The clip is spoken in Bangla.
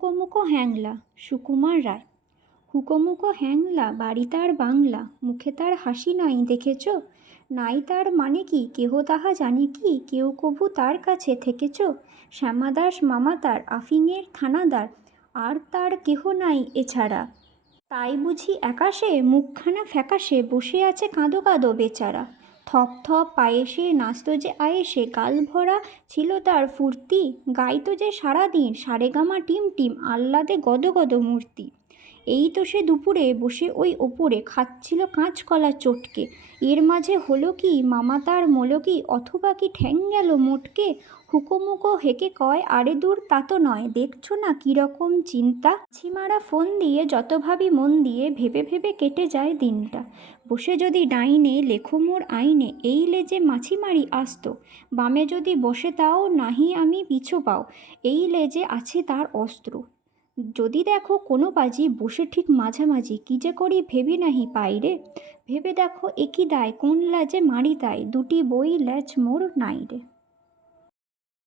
হুকোমুকো হ্যাংলা সুকুমার রায়। হুকোমুকো হ্যাংলা বাড়ি তার বাংলা, মুখে তার হাসি নাই দেখেছ? নাই তার মানে কি কেহ তাহা জানে কি, কেউ কভু তার কাছে থেকেছ? শ্যামাদাস মামা তার আফিংয়ের থানাদার, আর তার কেহ নাই এছাড়া। তাই বুঝি একাশে মুখখানা ফ্যাকাশে বসে আছে কাঁদো কাঁদো বেচারা। থপ থপ পায়েসে নাচত যে আয়েসে, গাল ভরা ছিল তার ফুর্তি, গাইতো যে সারাদিন সারেগামা টিম টিম, আহ্লাদে গদ গদ মূর্তি। এই তো সে দুপুরে বসে ওই ওপরে খাচ্ছিল কাঁচকলা চটকে, এর মাঝে হলো কি মামা তার মোলকি, অথবা কি ঠ্যাং গেল মোটকে। হুকোমুকো হেঁকে কয়, আরে দূর তা তো নয়, দেখছো না কীরকম চিন্তা। ছিমারা ফোন দিয়ে যত ভাবি মন দিয়ে, ভেবে ভেবে কেটে যায় দিনটা। বসে যদি ডাইনে লেখো মোর আইনে, এই লেজে মাছি মারি আসত। বামে যদি বসে তাও নাহি আমি পিছু পাও, এই লেজে আছে তার অস্ত্র। যদি দেখো কোনো পাজি বসে ঠিক মাঝামাঝি, কি যে করি ভেবি নাহি পাইরে। ভেবে দেখো একই দায় কোন লেজে মারি তাই, দুটি বই লেজ মোর নাই রে।